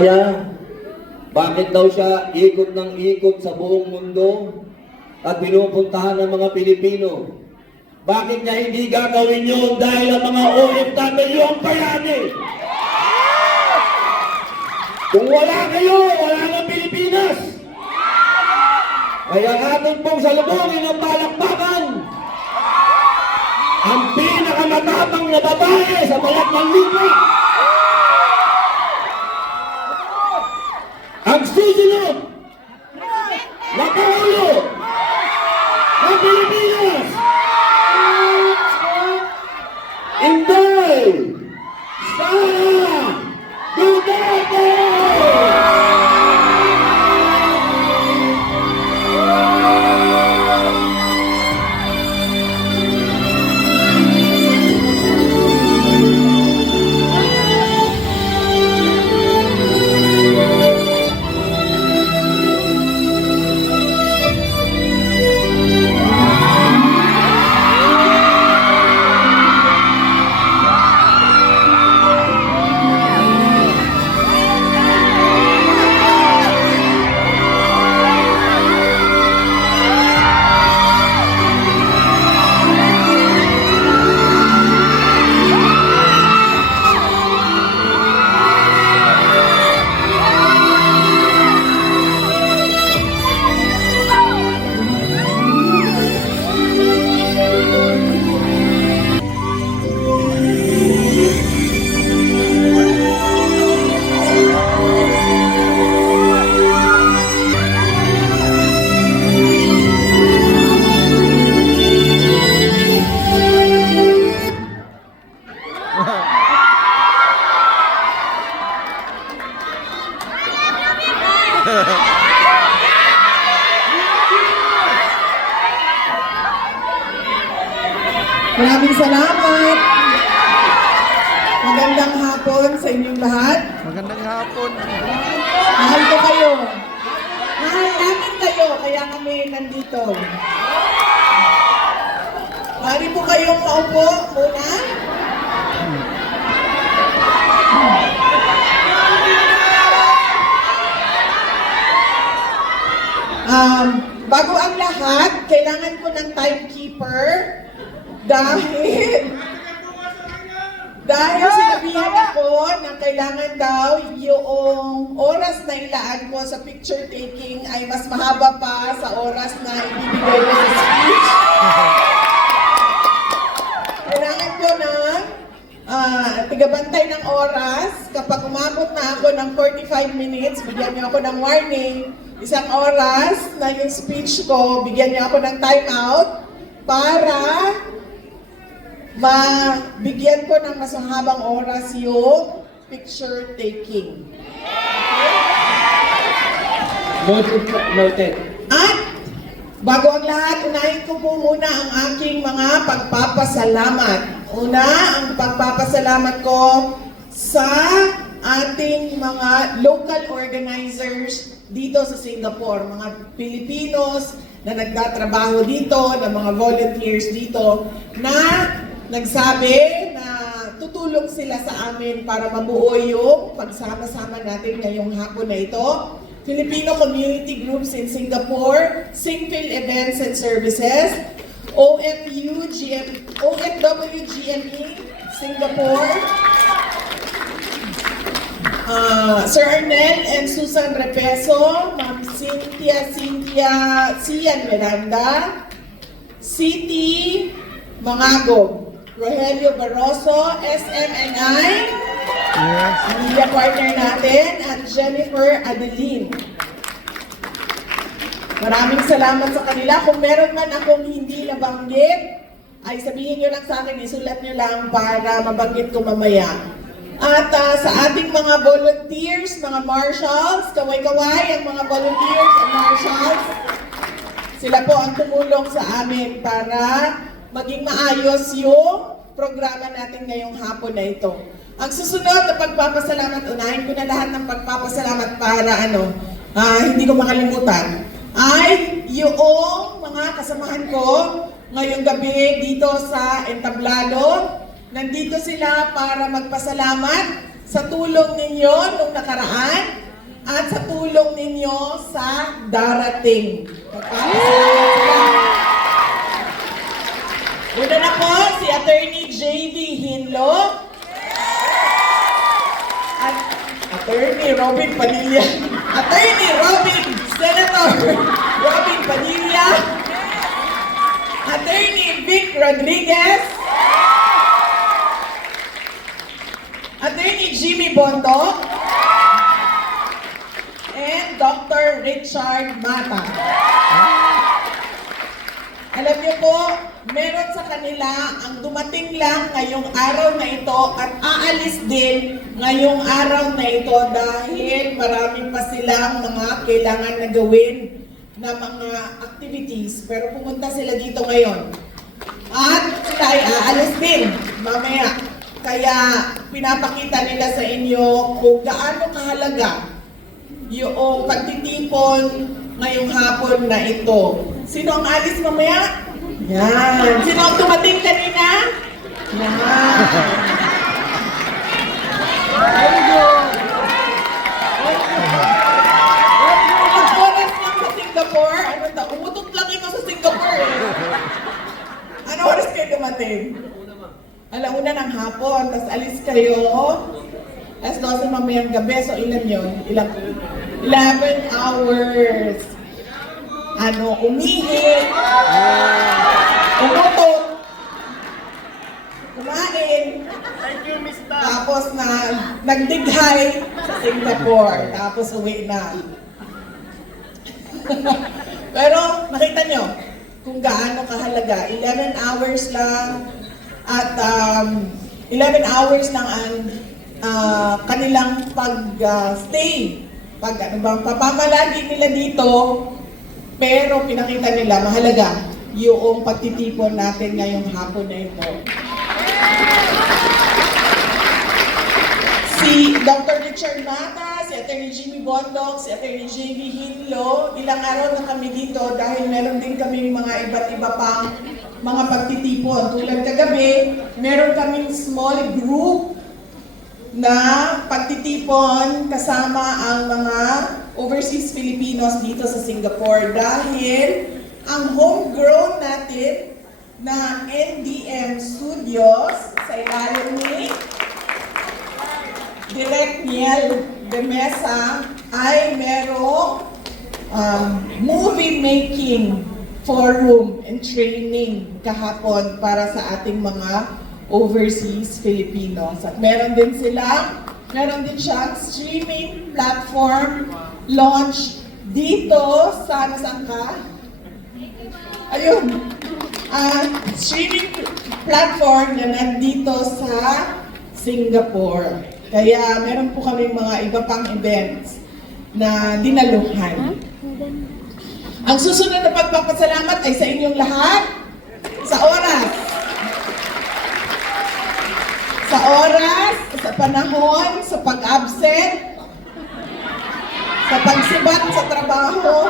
niya, bakit daw siya ikot ng ikot sa buong mundo at pinupuntahan ng mga Pilipino? Bakit niya hindi gagawin yun dahil ang mga OFW ang bayani? Kung wala kayo, wala ng Pilipinas. Kaya atin pong salubungin ang palakpakan ang pinakamatapang na babae sa balat ng lupa. Ang susunod na Pangulo ng Pilipinas, Inday Sara Duterte! Maraming salamat. Magandang hapon sa inyong lahat. Magandang hapon. Mahal ko kayo. Mahal namin kayo, kaya kami nandito. Mari po kayong maupo muna. Bago ang lahat, kailangan ko ng timekeeper dahil sinabihan ako na kailangan daw yung oras na ilaan ko sa picture taking ay mas mahaba pa sa oras na ibibigay ko sa speech. Kailangan ko ng tigabantay ng oras. Kapag umabot na ako ng 45 minutes, bigyan niyo ako ng warning. Isang oras na yung speech ko, bigyan niyo ako ng timeout para mabigyan ko ng mas mahabang oras yung picture taking. Noted. At bago ang lahat, unahin ko po muna ang aking mga pagpapasalamat. Una, ang pagpapasalamat ko sa ating mga local organizers dito sa Singapore, mga Pilipinos na nagtatrabaho dito, na mga volunteers dito, na nagsabi na tutulong sila sa amin para mabuo yung pagsama-sama natin ngayong hapon na ito. Filipino Community Groups in Singapore, Singpil Events and Services, OFW GME Singapore, Sir Arnel and Susan Repeso, Ma'am Cynthia Cian Miranda, City Mangagog, Rogelio Barroso, SMNI, Yes. media partner natin, at Jennifer Adeline. Maraming salamat sa kanila. Kung meron man akong hindi nabanggit, ay sabihin nyo lang sa akin, isulat nyo lang para mabanggit ko mamaya. At sa ating mga volunteers, mga marshals, kaway-kaway ang mga volunteers and marshals, sila po ang tumulong sa amin para maging maayos yung programa natin ngayong hapon na ito. Ang susunod na pagpapasalamat, unahin ko na lahat ng pagpapasalamat para hindi ko makalimutan, ay yung mga kasamahan ko ngayong gabi dito sa Entablado. Nandito sila para magpasalamat sa tulong ninyo nung nakaraan at sa tulong ninyo sa darating. Nagpapasalamat sila. Una na po, si Attorney J.V. Hinlo at Attorney Robin Padilla. Attorney Robin, Senator Robin Padilla. Attorney Vic Rodriguez. Attorney Jimmy Bondo. And Dr. Richard Mata. Alam niyo po, meron sa kanila ang dumating lang ngayong araw na ito at aalis din ngayong araw na ito dahil marami pa silang mga kailangan na gawin na mga activities. Pero pumunta sila dito ngayon. At sila ay aalis din mamaya. Kaya pinapakita nila sa inyo kung gaano kahalaga yung pagtitipon ngayong hapon na ito. Sino ang alis mamaya? Yan. Sino ang tumating kanina? Yan. Ilang oras lang sa Singapore? Ano ta? Umutot lang ito sa Singapore eh. Ano oras kayo dumating? Alauna ng hapon, tapos alis kayo. Alas 12 mamayang gabi, so ilan yun? 11 hours. Ano, umihi, umutot, kumain, tapos nagdighay sa Singapore, tapos uwi na. Pero nakita nyo kung gaano kahalaga. 11 hours lang at 11 hours lang ang kanilang pag-stay. Papamalagi nila dito, pero pinakita nila mahalaga yung pagtitipon natin ngayong hapon na ito. Si Dr. Richard Mata, si Attorney Jimmy Bondok, si Attorney J.V. Hinlo, ilang araw na kami dito dahil meron din kami mga iba't iba pang mga pagtitipon. Tulad kagabi, meron kaming small group na pagtitipon kasama ang mga overseas Filipinos dito sa Singapore dahil ang homegrown natin na NDM Studios sa ilalim ni Direk Niel de Mesa ay merong movie making forum and training kahapon para sa ating mga overseas Filipinos. At meron din siyang streaming platform launch dito sa saan ka? Ayun. Streaming platform na nandito sa Singapore. Kaya meron po kami mga iba pang events na dinaluhan. Ang susunod na pagpapasalamat ay sa inyong lahat sa oras. Sa oras, sa panahon, sa pag-absent, sa pagsibat sa trabaho.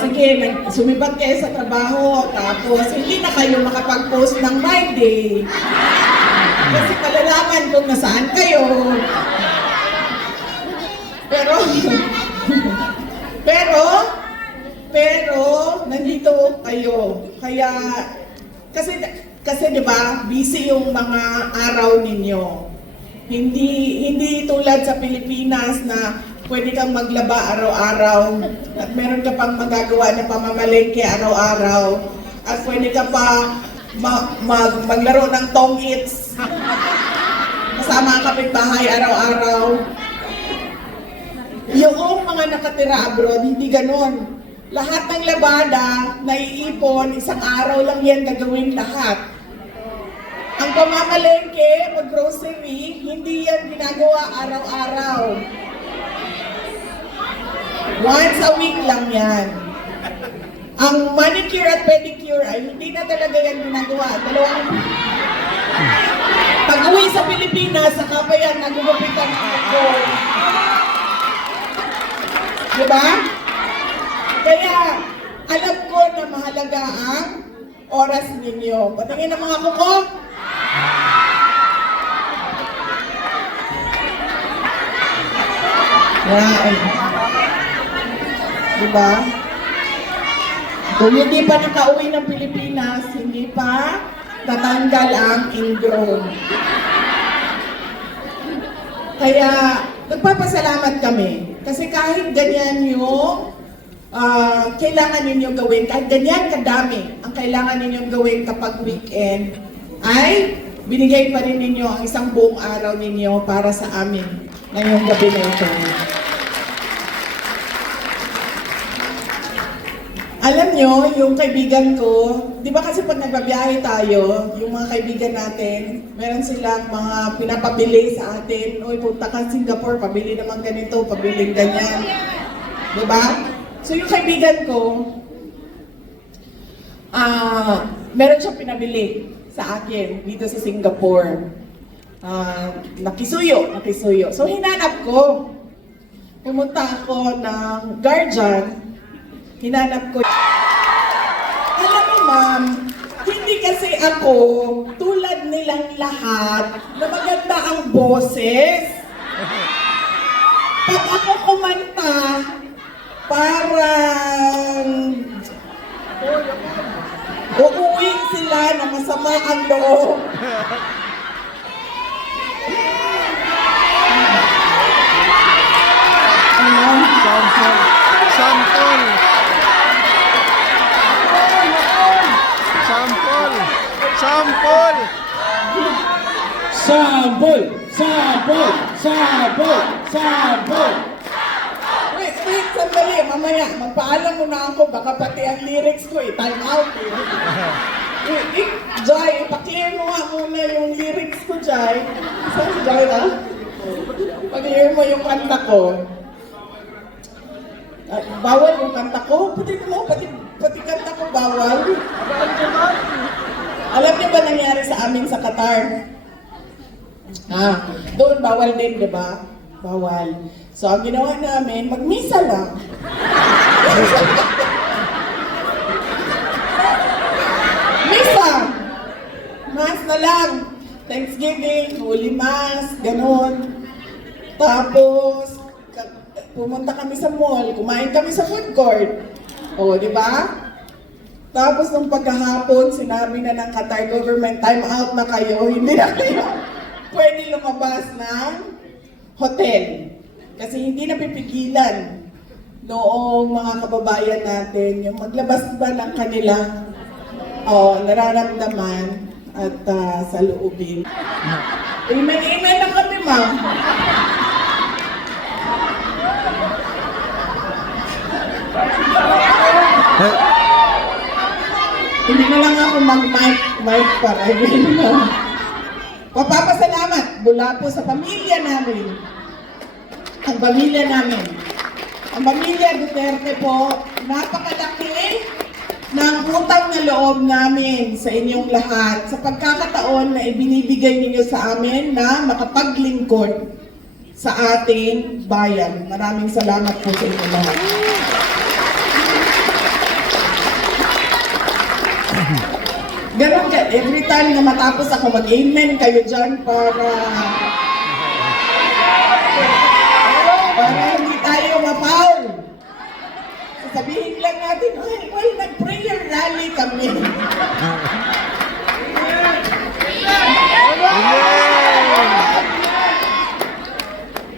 Sige, sumibat kayo sa trabaho, tapos hindi na kayo makapag-post ng My Day. Kasi palalaman kung nasaan kayo. Pero, nandito kayo. Kaya, kasi di ba, busy yung mga araw ninyo. Hindi tulad sa Pilipinas na pwede kang maglaba araw-araw at meron ka pang magagawa na pamamalengke araw-araw at pwede ka pa maglaro ng tong its kasama ang kapitbahay araw-araw. Yung mga nakatira abroad, hindi ganon. Lahat ng labada, naiipon, isang araw lang yan gagawin lahat. Ang pamamalengke, mag-grocery, hindi yan ginagawa araw-araw. Once a week lang yan. Ang manicure at pedicure ay hindi na talaga yan ginagawa. Pag-uwi sa Pilipinas, saka pa yan nagugupitan ako. Diba? Kaya, alam ko na mahalaga ang oras ninyo. Patingin ang mga kuko. Yan. Diba? Kung hindi pa nakauwi ng Pilipinas, hindi pa tatanggal ang ingrown. Kaya, nagpapasalamat kami. Kasi kahit ganyan yung kailangan ninyong gawin, kahit ganyan kadami ang kailangan ninyong gawin kapag weekend, ay binigay pa rin ninyo ang isang buong araw ninyo para sa amin ngayong gabi na ito. Alam nyo, yung kaibigan ko, di ba kasi pag nagbabiyahe tayo, yung mga kaibigan natin, meron silang mga pinapabili sa atin. Uy, punta ka Singapore, pabili naman ganito, pabiling ganyan. Di ba? So yung kaibigan ko, meron siyang pinabili sa akin dito sa Singapore. Nakisuyo. So hinanap ko. Pumunta ako ng Guardian. Hinanap ko. Alam mo ma'am, hindi kasi ako tulad nilang lahat na maganda ang boses. Pag ako kumanta, parang uuwi sila na masama ang loob. Sample. Sample. Sample. Sample! Sample! Sample! Sample! Wait, sandali. Mamaya, magpaalam mo na ako. Baka pati ang lyrics ko time out Jai, pa-clear mo nga muna yung lyrics ko, Jai. Saan si Jai na? Pa-clear mo yung kanta ko. Bawal yung kanta ko? Pati kanta ko bawal. Alam niyo ba nangyari sa amin sa Qatar? Doon bawal din, di ba? Bawal. So, ang ginawa namin, magmisa lang. Misa! Mass na lang. Thanksgiving, Holy Mass, ganon. Tapos, pumunta kami sa mall, kumain kami sa food court. O, di ba? Tapos nung pagkahapon, sinabi na ng Qatar government, time out na kayo, hindi na kayo pwede lumabas ng hotel. Kasi hindi na pipigilan noong mga kababayan natin yung maglabas ba ng kanilang nararamdaman at sa loobin. Amen lang kami, ma'am. Hindi na lang ako mag-mic para Papapasalamat mula po sa pamilya namin. Ang pamilya Duterte po, napakalaki ng utang na loob namin sa inyong lahat sa pagkakataon na ibinibigay ninyo sa amin na makapaglingkod sa ating bayan. Maraming salamat po sa inyo lahat. Ganun ka, every time na matapos ako mag-amen kayo dyan para hindi tayo ma-foul. Sasabihin lang natin, well, nag-prayer rally kami.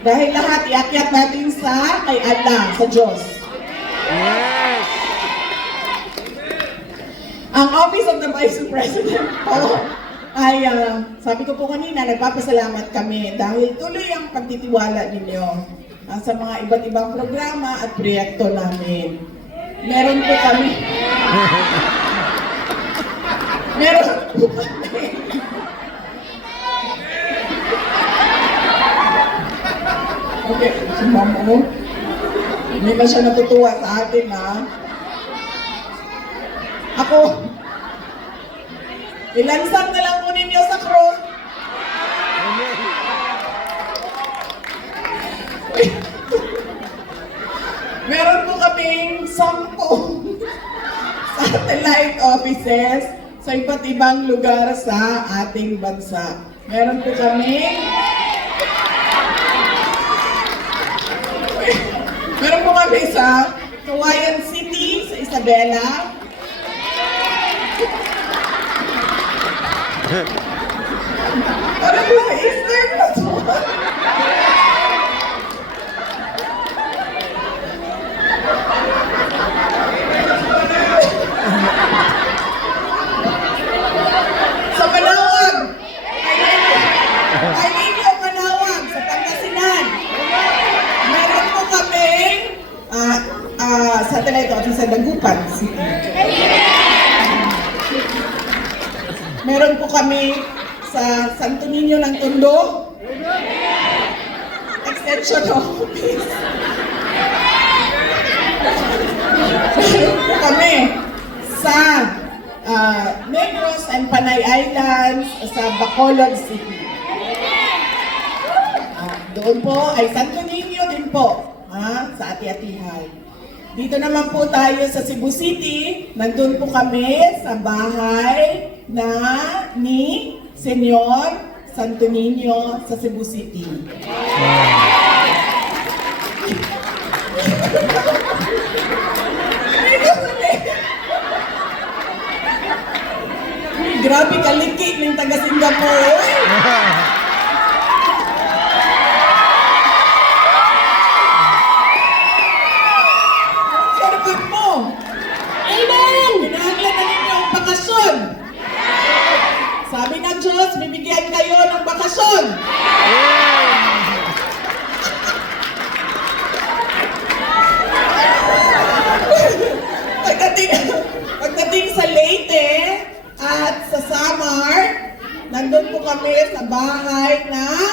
Dahil lahat iakyat natin sa kay Allah, sa Diyos. Yes. Ang Office of the Vice President po ay, sabi ko po kanina, nagpapasalamat kami dahil tuloy ang pagtitiwala ninyo sa mga iba't ibang programa at proyekto namin. Meron po kami. Okay, si Mama mo. Hindi ba siya natutuwa sa atin, ha? Ako, ilansang na lang po ninyo sa cross. Meron po kaming 10 satellite offices iba't ibang lugar sa ating bansa. Meron po kami sa Kawayan City, sa Isabela. Parang po sa Eastern na to. Sa Manawag. Ay, Manawag, sa Pangasinan. Meron po kami satellite office sa Dagupan City. Meron po kami sa Santo Niño ng Tondo. Extension office. Meron po kami sa Negros and Panay Islands sa Bacolod City. Doon po ay Santo Niño din po sa Ati-Atihay. Dito naman po tayo sa Cebu City. Nandun po kami sa bahay ni Senyor Santo Niño sa Cebu City. Grabe kaliki ng taga Singapore. Sarapin mo. Amen! Pinahanglan na ninyo ang bakasyon. Sabi ng Diyos, bibigyan kayo ng bakasyon. Pagdating sa Leyte at sa Samar, nandun po kami sa bahay ng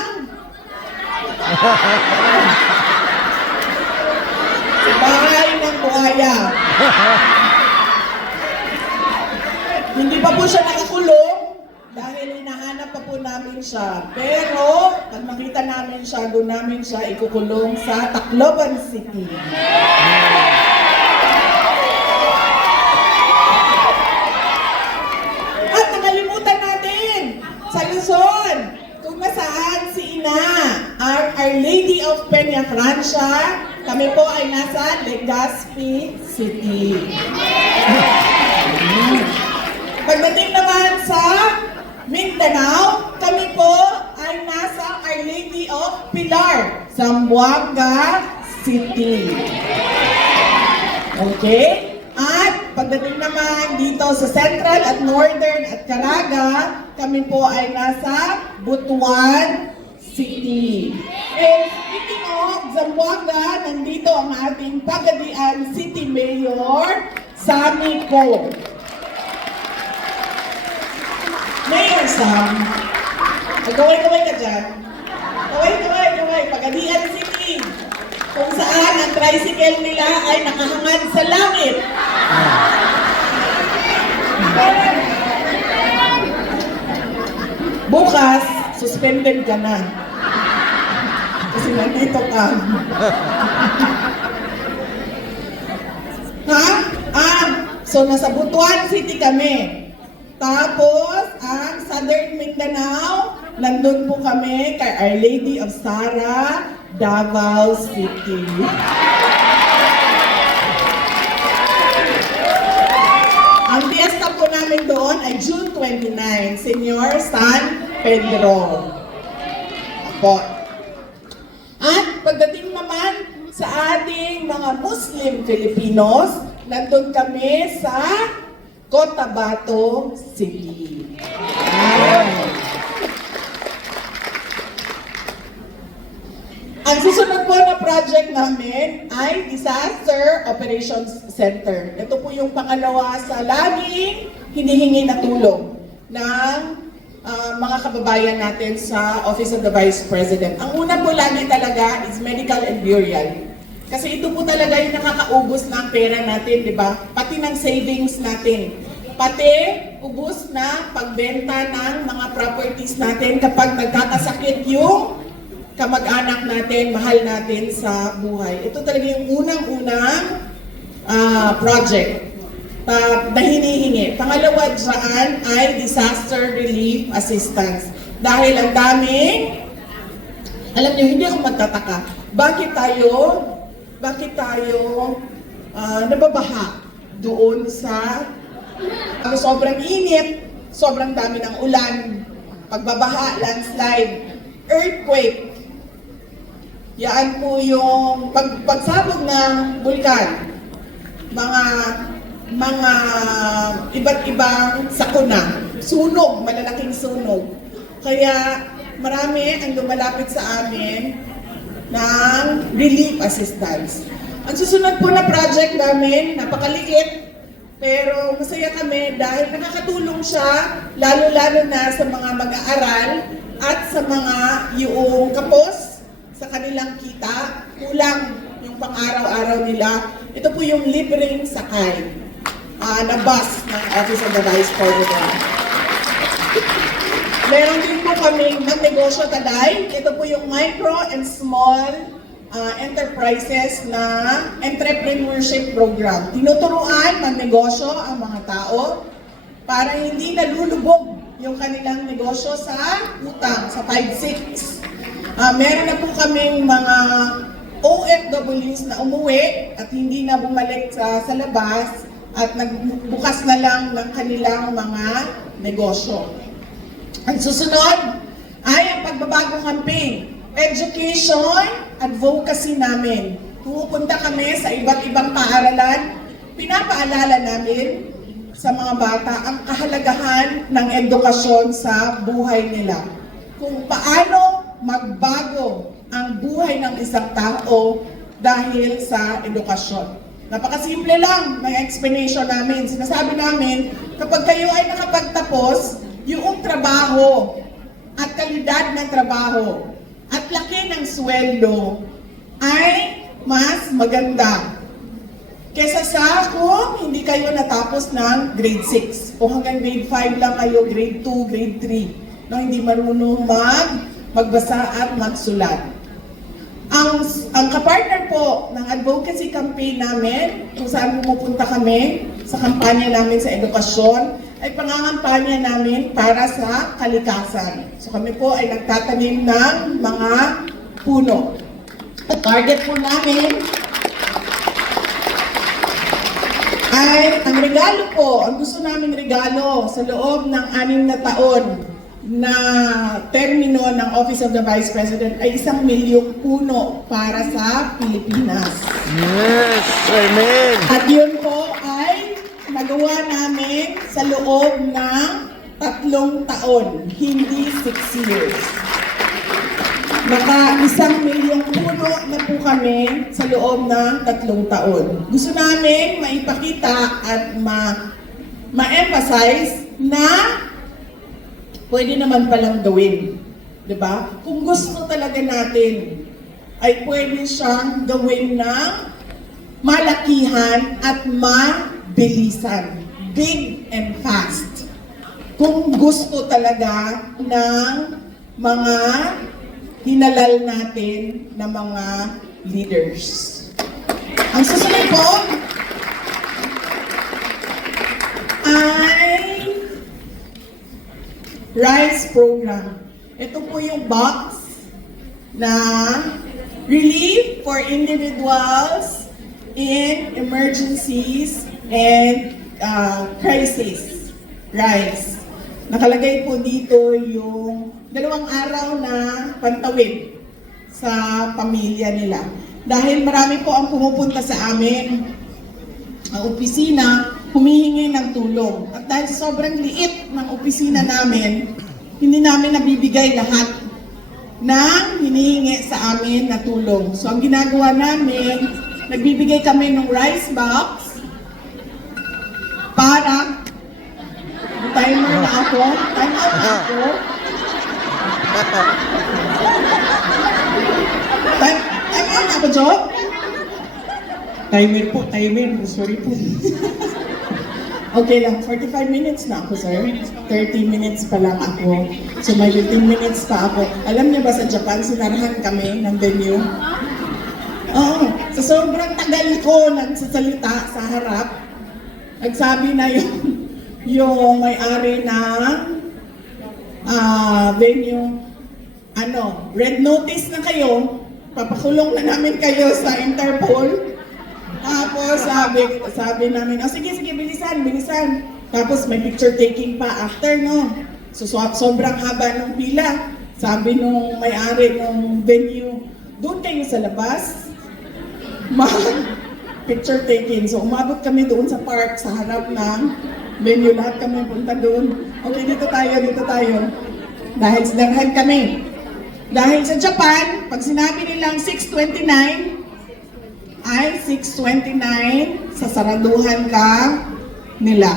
buhaya. Hindi pa po siya nakakulong dahil hinahanap pa po namin siya. Pero pag makita namin siya, doon namin siya ikukulong sa Tacloban City. At nakalimutan natin sa Luzon kung nasaan si Ina, Our Lady of Peña Francia. Kami po ay nasa Legazpi City. Pagdating naman sa Mindanao, kami po ay nasa Our Lady of Pilar, Zamboanga City. Okay? At pagdating naman dito sa Central at Northern at Caraga, kami po ay nasa Butuan City. And speaking of Zamboanga, nandito ang ating Pagadian City Mayor, Sammy Ko. Mayor Sam, kaway-kaway ka dyan. Kaway, Pagadian City. Kung saan ang tricycle nila ay nakahangad sa langit. Bukas, suspended ka na. Kasi nandito ka. So nasa Butuan City kami. Tapos, ang Southern Mindanao, nandun po kami kay Our Lady of Sara, Davao City. Ang fiesta po namin doon ay June 29, Senyor San Pedro. Apo. At pagdating naman sa ating mga Muslim Filipinos, nandun kami sa Cotabato City. Ang susunod po na project namin ay Disaster Operations Center. Ito po yung pangalawa sa laging hinihingi na tulong ng mga kababayan natin sa Office of the Vice President. Ang una po lagi talaga is medical and burial. Kasi ito po talaga yung nakakaubos ng pera natin, di ba? Pati ng savings natin. Pati ubos na pagbenta ng mga properties natin kapag nagkakasakit yung kamag-anak natin, mahal natin sa buhay. Ito talaga yung unang-unang project. na hinihingi. Pangalawa dyan ay disaster relief assistance. Dahil ang daming, alam niyo, hindi ako magtataka. Bakit tayo nababaha doon sa sobrang init, sobrang dami ng ulan, pagbabaha, landslide, earthquake. Yan po yung pagsabog ng bulkan, mga iba't ibang sakuna, sunog, malalaking sunog. Kaya marami ang lumalapit sa amin ng relief assistance. Ang susunod po na project namin, napakaliit, pero masaya kami dahil nakakatulong siya, lalo-lalo na sa mga mag-aaral at sa mga yung kapos sa kanilang kita, kulang yung pang-araw-araw nila. Ito po yung libreng sakay na bus ng Office of the Vice President. Meron din po kami magnegosyo taday. Ito po yung micro and small enterprises na entrepreneurship program. Tinuturuan magnegosyo ang mga tao para hindi nalulubog yung kanilang negosyo sa utang, sa 5-6. Meron na po kaming mga OFWs na umuwi at hindi na bumalik sa labas at nagbukas na lang ng kanilang mga negosyo. Ang susunod ay ang pagbabagong campaign, education, advocacy namin. Pumupunta kami sa iba't ibang paaralan, pinapaalala namin sa mga bata ang kahalagahan ng edukasyon sa buhay nila. Kung paano magbago ang buhay ng isang tao dahil sa edukasyon. Napakasimple lang ng explanation namin. Sinasabi namin, kapag kayo ay nakapagtapos, yung trabaho at kalidad ng trabaho at laki ng sweldo ay mas maganda kesa sa kung hindi kayo natapos ng grade 6 o hanggang grade 5 lang kayo, grade 2, grade 3 no, hindi marunong magbasa at magsulat. Ang kapartner po ng advocacy campaign namin, kung saan pumupunta kami sa kampanya namin sa edukasyon, ay pangangampanya namin para sa kalikasan. So kami po ay nagtatanim ng mga puno. At target po namin ay ang regalo po, ang gusto naming regalo sa loob ng 6 na taon na termino ng Office of the Vice President ay 1 milyong puno para sa Pilipinas. Yes, amen. At yun po ay nagawa namin sa loob ng 3 taon, hindi 6 years. Naka 1 milyong puno na po kami sa loob ng 3 taon. Gusto namin maipakita at ma-emphasize na pwede naman palang gawin. Diba? Kung gusto talaga natin, ay pwede siyang gawin ng malakihan at mabilisan. Big and fast. Kung gusto talaga ng mga hinalal natin na mga leaders. Ang susunod po ay RISE program. Ito po yung box na relief for individuals in emergencies and crisis. RISE. Nakalagay po dito yung 2 araw na pantawid sa pamilya nila. Dahil marami po ang pumupunta sa amin, ang opisina, humihingi ng tulong. At dahil sa sobrang liit ng opisina namin, hindi namin nabibigay lahat ng hinihingi sa amin na tulong. So ang ginagawa namin, nagbibigay kami ng rice box para timer na ako, time out na ako. Time out na ako, Jo? Timer po, timer. Sorry po. Okay lang, 45 minutes na ako, sir. 30 minutes pa lang ako. So may 15 minutes pa ako. Alam niyo ba sa Japan, sinarahan kami ng venue? Oo. Sa sobrang tagal ko nagsasalita sa harap, nagsabi na yung may-ari ng venue, red notice na kayo, papakulong na namin kayo sa Interpol. Tapos sabi namin, sige, bilisan. Tapos may picture taking pa after, no? So sobrang haba ng pila. Sabi nung may-ari ng venue, doon kayo sa labas, picture taking. So umabot kami doon sa park, sa harap ng venue, lahat kami punta doon. Okay, dito tayo. Dahil sinarhan kami. Dahil sa Japan, pag sinabi nilang 6:29, ay 6:29, sasaraduhan ka nila.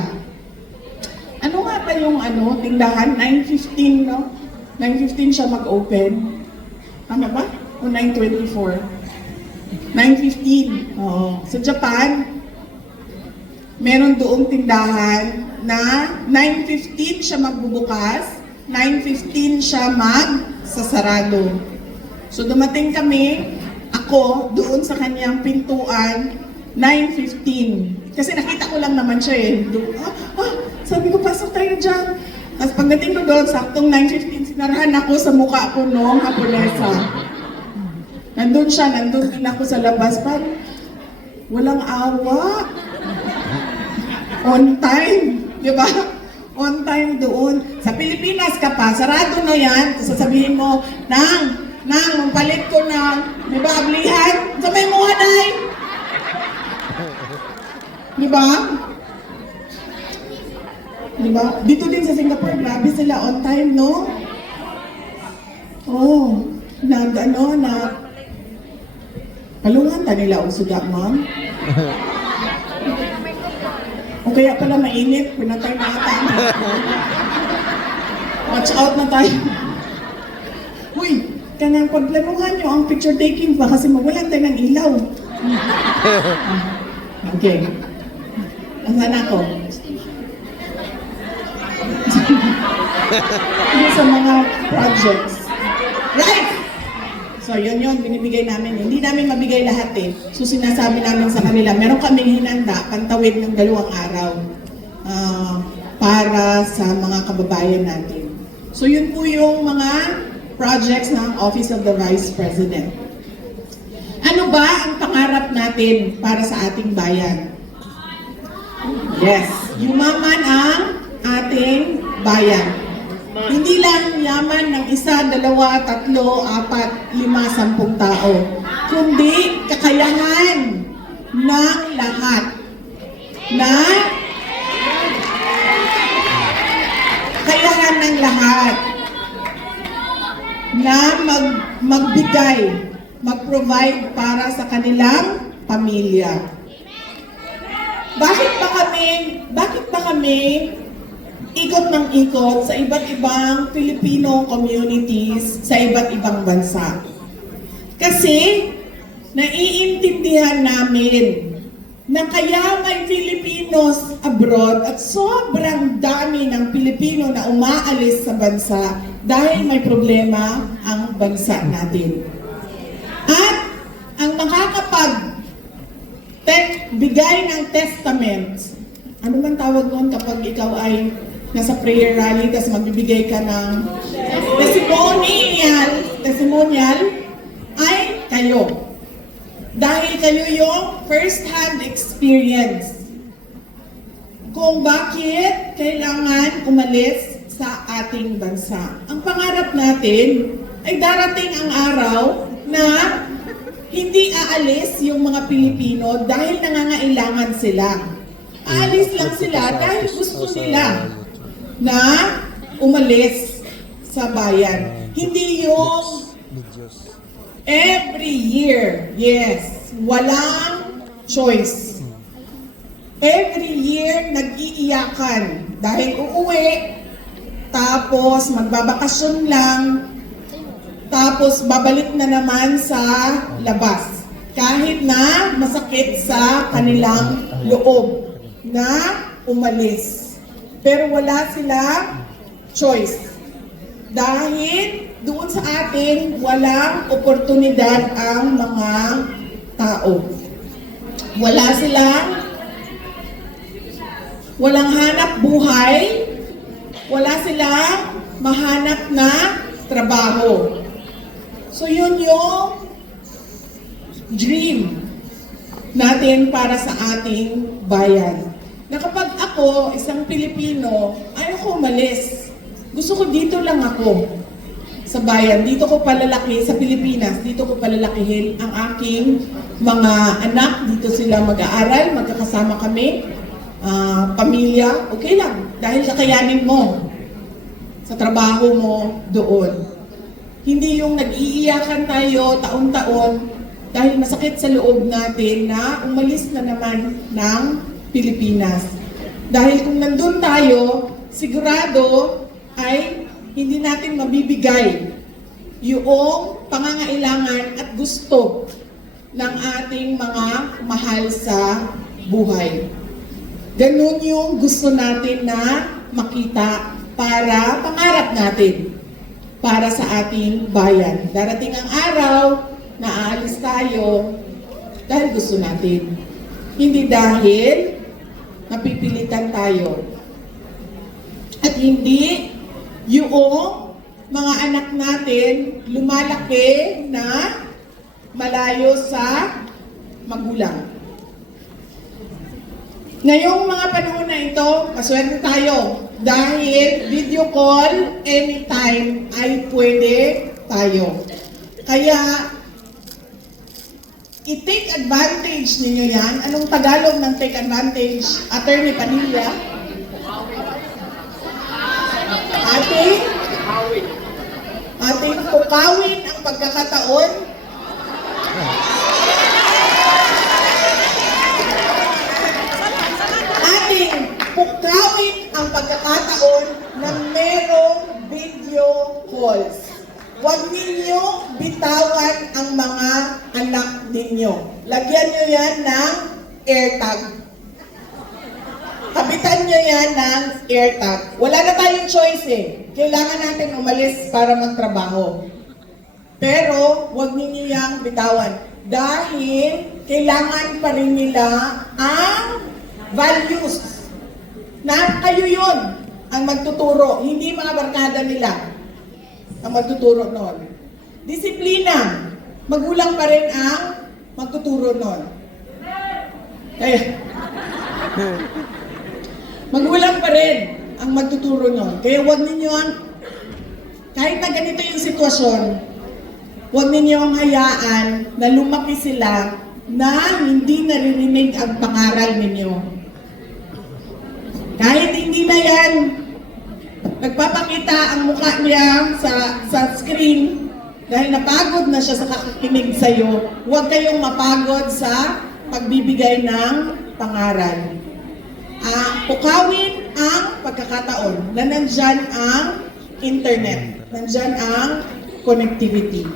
Ano nga ba yung tindahan? 9:15, no? 9:15 siya mag-open. Tama ba? O 9:24? 9:15. Oo. Sa Japan, meron doong tindahan na 9:15 siya magbubukas, 9:15 siya magsasarado. So dumating kami, ako doon sa kanyang pintuan, 9:15. Kasi nakita ko lang naman siya eh. Sabi ko, pasok tayo dyan. Tapos pagdating ko doon, saktong 9:15, sinarahan ako sa mukha ko noong Haponesa. Nandun din ako sa labas. Parang walang awa. On time. Di ba? On time doon. Sa Pilipinas ka pa, sarado na yan. Sasabihin mo, Nang, mampalit ko na, di ba, ablihan? Sa may mga day. Di ba? Di ba? Dito din sa Singapore, grabe sila on time, no? Oh, palungan ta nila o suga, ma'am? O kaya pala mainit, pinatay na ata. Watch out na tayo. Uy, kanang pagplanuhan nyo ang picture taking pa kasi mawalan tayo ng ilaw. Okay. Asan ako? Yung sa mga projects. Right! So yun, binibigay namin. Hindi namin mabigay lahat eh. So sinasabi namin sa kanila, meron kaming hinanda, pantawid ng 2 araw para sa mga kababayan natin. So yun po yung mga projects ng Office of the Vice President. Ano ba ang pangarap natin para sa ating bayan? Yes, yumaman ang ating bayan. Hindi lang yaman ng 1, 2, 3, 4, 5, 10 tao, kundi kakayahan ng lahat na magbigay, mag-provide para sa kanilang pamilya. Bakit ba kami ikot ng ikot sa iba't ibang Filipino communities sa iba't ibang bansa? Kasi naiintindihan namin na kaya may Filipinos abroad at sobrang dami ng Pilipino na umaalis sa bansa dahil may problema ang bansa natin. At ang bigay ng testament, ano man tawag noon kapag ikaw ay nasa prayer rally, tapos magbibigay ka ng testimonial, ay kayo. Dahil kayo yung first-hand experience kung bakit kailangan umalis sa ating bansa. Ang pangarap natin ay darating ang araw na hindi aalis yung mga Pilipino dahil nangangailangan sila. Aalis lang sila dahil gusto nila na umalis sa bayan. Hindi yung every year, yes, walang choice. Every year, nag-iiyakan dahil uuwi, tapos magbabakasyon lang, tapos babalik na naman sa labas. Kahit na masakit sa kanilang loob na umalis. Pero wala silang choice. Dahil doon sa atin, walang oportunidad ang mga tao. Wala silang walang hanap buhay, wala silang mahanap na trabaho. So yun yung dream natin para sa ating bayan. Na kapag ako, isang Pilipino, ayaw ko umalis. Gusto ko dito lang ako sa bayan. Dito ko palalaki sa Pilipinas. Dito ko palalakihin ang aking mga anak. Dito sila mag-aaral, magkakasama kami. Pamilya, okay lang. Dahil kakayanin mo sa trabaho mo doon. Hindi yung nag-iiyakan tayo taon-taon dahil masakit sa loob natin na umalis na naman ng Pilipinas. Dahil kung nandun tayo, sigurado ay hindi natin mabibigay yung pangangailangan at gusto ng ating mga mahal sa buhay. Ganun yung gusto natin na makita para pangarap natin para sa ating bayan. Darating ang araw na aalis tayo dahil gusto natin. Hindi dahil napipilitan tayo. At hindi yung mga anak natin lumalaki na malayo sa magulang. Ngayong mga panahon na ito, maswerte tayo dahil video call anytime ay pwede tayo. Kaya, i-take advantage ninyo yan. Anong Tagalog ng take advantage? Attorney Padilla? Ating pukawin ang pagkakataon. Ating pukawin ang pagkakataon na merong video calls. Huwag ninyo bitawan ang mga anak ninyo. Lagyan nyo yan ng AirTag. Kapitan nyo yan ng AirTag. Wala na tayong choice eh. Kailangan natin umalis para magtrabaho. Pero huwag ninyo yang bitawan. Dahil kailangan pa rin nila ang values. Na kayo yun ang magtuturo. Hindi mga barkada nila ang magtuturo nun. Disiplina. Magulang pa rin ang magtuturo nun. Kaya, magulang pa rin ang magtuturo nun. Kaya huwag ninyo ang, kahit na ganito yung sitwasyon, huwag ninyo ang hayaan na lumaki sila na hindi naririnig ang pangaral ninyo. Kahit hindi na yan, nagpapakita ang mukha niya sa screen dahil napagod na siya sa kakikinig sa iyo, huwag kayong mapagod sa pagbibigay ng pangaral. Pukawin ang pagkakataon na nandyan ang internet, nandyan ang connectivity.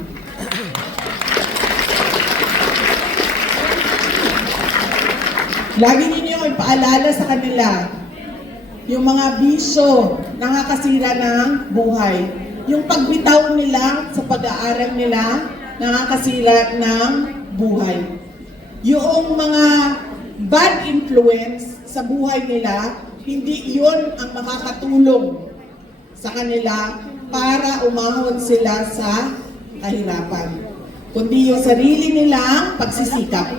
Lagi ninyo ipaalala sa kanila yung mga bisyo nakakasira ng buhay. Yung pagbitaw nila sa pag-aaral nila nakakasira ng buhay. Yung mga bad influence sa buhay nila, hindi yun ang makakatulong sa kanila para umahon sila sa kahirapan. Kundi yung sarili nilang pagsisikap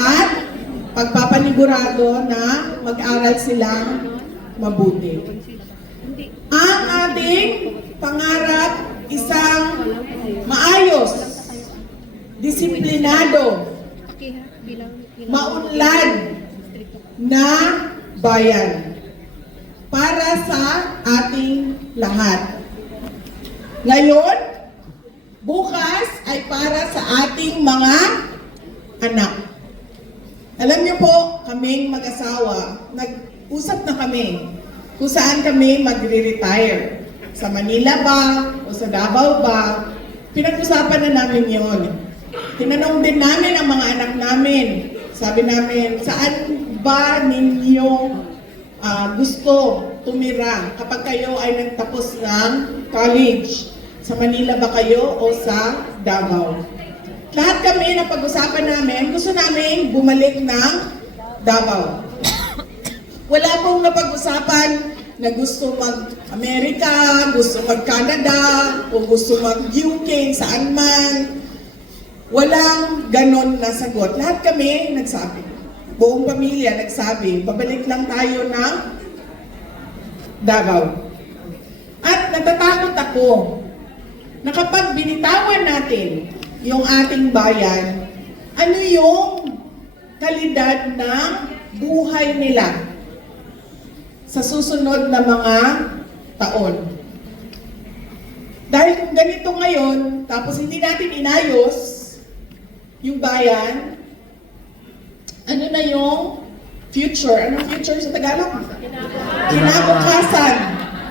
at pagpapanigurado na mag-aral silang mabuti. Ang ating pangarap, isang maayos, disiplinado, maunlad na bayan para sa ating lahat. Ngayon, bukas ay para sa ating mga anak. Alam niyo po, kaming mag-asawa, nag-usap na kami kung saan kami magre-retire. Sa Manila ba o sa Davao ba? Pinag-usapan na namin yon. Tinanong din namin ang mga anak namin. Sabi namin, saan ba ninyo gusto tumira kapag kayo ay nagtapos ng college? Sa Manila ba kayo o sa Davao? Lahat kami na pag-usapan namin, gusto namin bumalik ng Davao. Wala pong napag-usapan na gusto mag-Amerika, gusto mag-Canada, o gusto mag-UK, saan man. Walang ganon na sagot. Lahat kami nagsabi. Buong pamilya nagsabi, babalik lang tayo ng Davao. At natatakot ako na kapag binitawan natin yung ating bayan, ano yung kalidad ng buhay nila sa susunod na mga taon. Dahil kung ganito ngayon, tapos hindi natin inayos yung bayan, ano na yung future? Anong future sa Tagalog? Kinabukasan.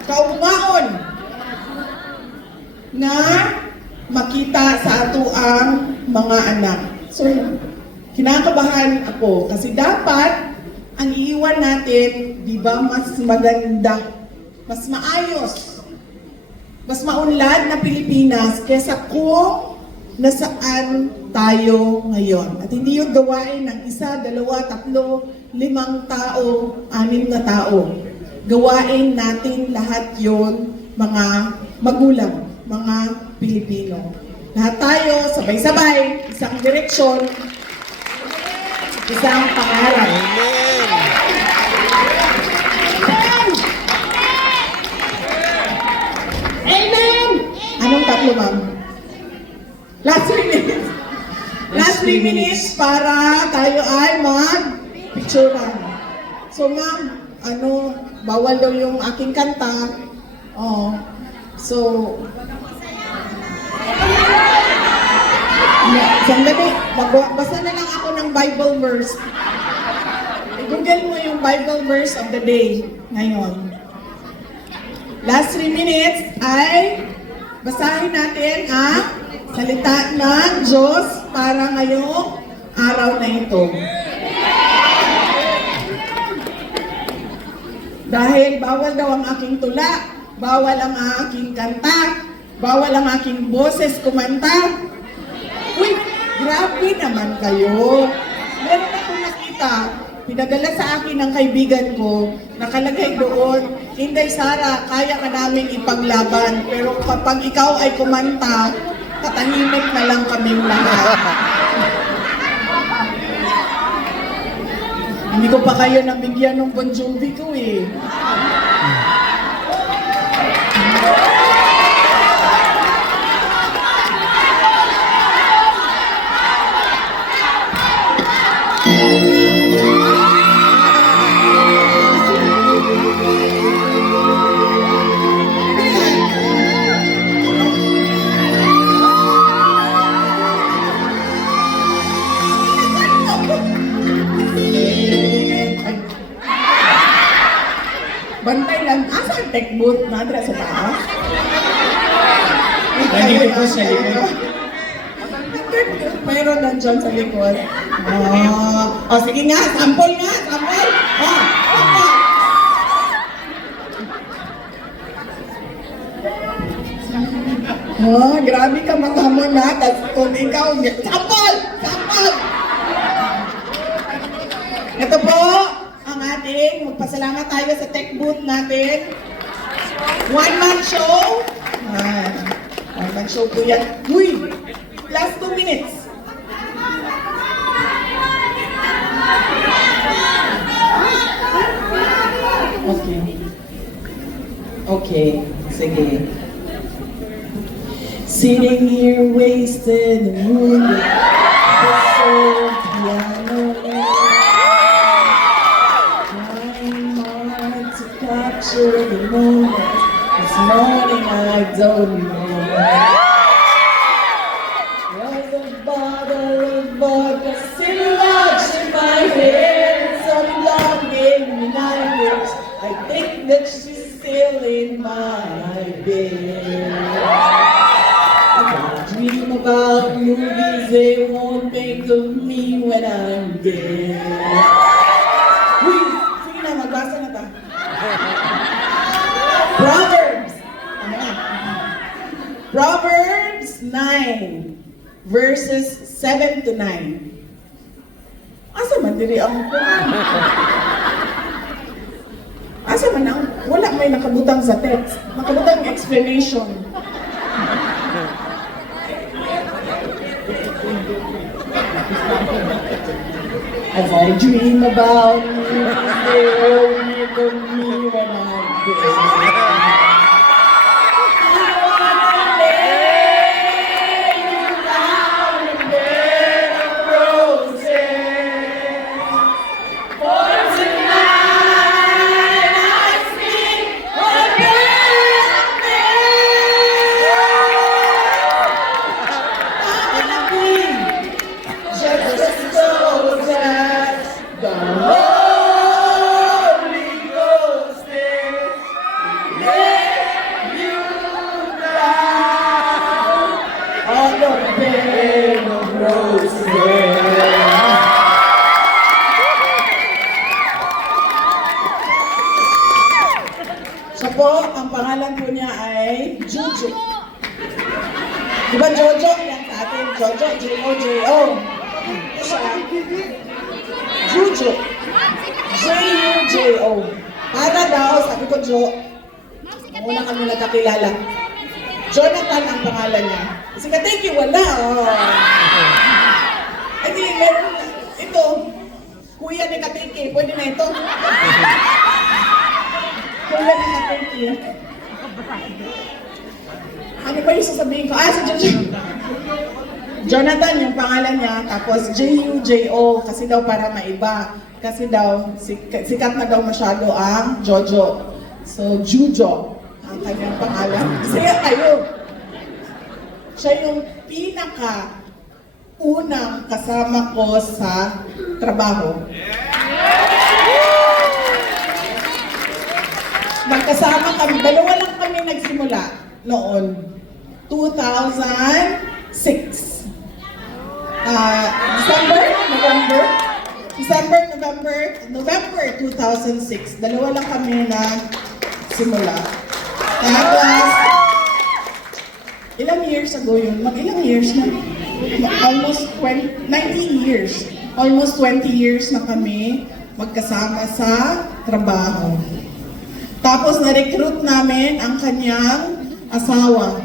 Kaumaon na makita sa ato ang mga anak. So, kinakabahan ako kasi dapat ang iiwan natin, di ba, mas maganda, mas maayos, mas maunlad na Pilipinas kesa kung nasaan tayo ngayon. At hindi yung gawain ng isa, dalawa, tatlo, 5 tao, 6 na tao. Gawain natin lahat yon mga magulang, mga Pilipino. Lahat tayo, sabay-sabay, isang direksyon, isang pangarap. Amen. Amen! Anong tatlo, ma'am? Last 3 minutes. Last 3 minutes para tayo ay mag-picturean. So, ma'am, bawal daw yung aking kanta. Oh. So, sandali, magbasa na lang ako ng Bible verse. I-google mo yung Bible verse of the day ngayon. Last 3 minutes ay basahin natin ang salita ng Diyos para ngayong araw na ito. Dahil bawal daw ang aking tula, bawal ang aking kanta, bawal ang aking boses kumanta. Uy, grabe naman kayo. Meron akong nakita, pinadala sa akin ng kaibigan ko, nakalagay doon, Inday Sara, kaya ka namin ipaglaban, pero kapag ikaw ay kumanta, tatahimik na lang kaming lahat. Hindi ko pa kayo nabigyan ng Bon Jovi ko eh. Bantay lang. Asa ang tech booth? Nadra sa taas? Nandito po sa likod. Pero nandyan sa likod. Oh, sige nga. Sample nga. Sample. Grabe ka maghamon na. Tapos kung ikaw, sample! Sample! Ito po ang ating magpasalamat tayo sa tech booth natin. One-man show. One-man show po yan. Uy! Last 2 minutes. Okay. Okay. Sige. Sitting here wasted and wounded. So piano. Trying hard to capture the moment. This morning I don't know. Was a bottle of vodka still lodged in my head. Some love gave me nightmares. I think that she's still in my bed. I dream about movies they won't think of me when I'm dead. Uy, sige na, magbasa na ta. Proverbs. Ano na? Proverbs 9, verses 7 to 9. Asa man diri ang Asa man ang wala may nakabutang sa text. Nakabutang explanation. As I dream about you, they only for me when I'm dead. I wanna lay you down in a bed of roses. For tonight I sing a bed of I wanna be just as close as the Holy Ghost is. Let you down on the bed of roses. So po, ang pangalan po niya ay Juju. Di ba Jojo? Yan sa atin. Jojo, J-O-J-O. Ito siya. Juju. J-U-J-O. Para daw, sabi ko Jo, muna kami nagkakilala. Jonathan ang pangalan niya. Kasi ka-thank you, wala. Oh. Ay di, meron na. Ito, kuya ni Katiki, pwede na ito. Kuya ni Katiki. Ano ba yung sasabihin ko? Si Jojo. Jonathan yung pangalan niya, tapos J-U-J-O, kasi daw para maiba. Kasi daw, sikat na daw masyado ang Jojo. So, Jujo ang kanyang pangalan. Saya kayo. Siya yung unang kasama ko sa trabaho. Magkasama kami, dalawa lang kami nagsimula noon. 2006. November 2006. Dalawa lang kami na simula. Tapos, ilang years ago yun? Ilang years na? Almost 19 years. Almost 20 years na kami magkasama sa trabaho. Tapos, na-recruit namin ang kanyang asawa.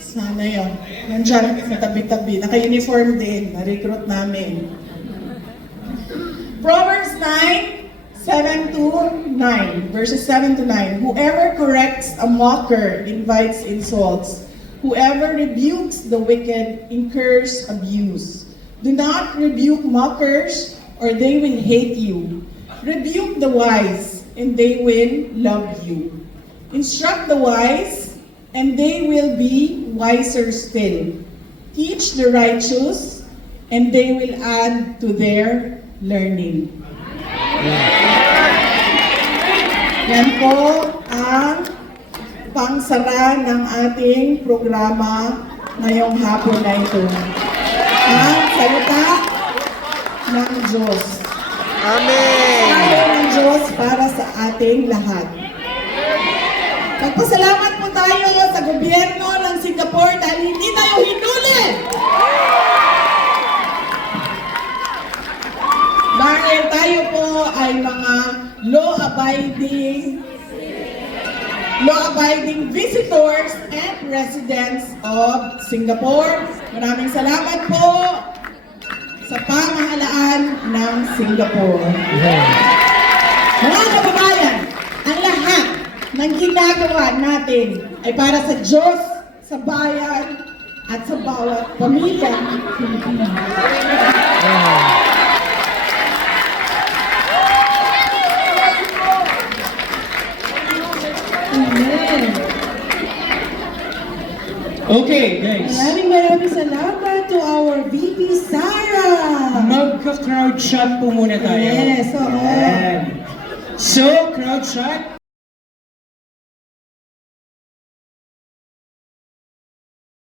Sana yun. Nandiyan sa tabi-tabi. Naka-uniform din. Na-recruit namin. Proverbs 9:7-9. Verses 7-9. Whoever corrects a mocker invites insults. Whoever rebukes the wicked incurs abuse. Do not rebuke mockers, or they will hate you. Rebuke the wise, and they will love you. Instruct the wise, and they will be wiser still. Teach the righteous, and they will add to their learning. Yan po ang pangsara ng ating programa ngayong hapon na ito. Ang salita ng Diyos. Amen. Salita ng Diyos para sa ating lahat. Magpasalamat po tayo sa gobyerno ng Singapore dahil hindi tayo hinuli. Dahil tayo po ay mga law-abiding visitors and residents of Singapore. Maraming salamat po sa pamahalaan ng Singapore. Mga kababayan, ang lahat ng ginagawa natin ay para sa Diyos, sa bayan, at sa bawat pamilya Pilipino. Amen. Okay, guys. Maraming salamat to our VP Sara. Magka-crowd shot po muna tayo. Yes, oo. Ayan. So, crowd shot.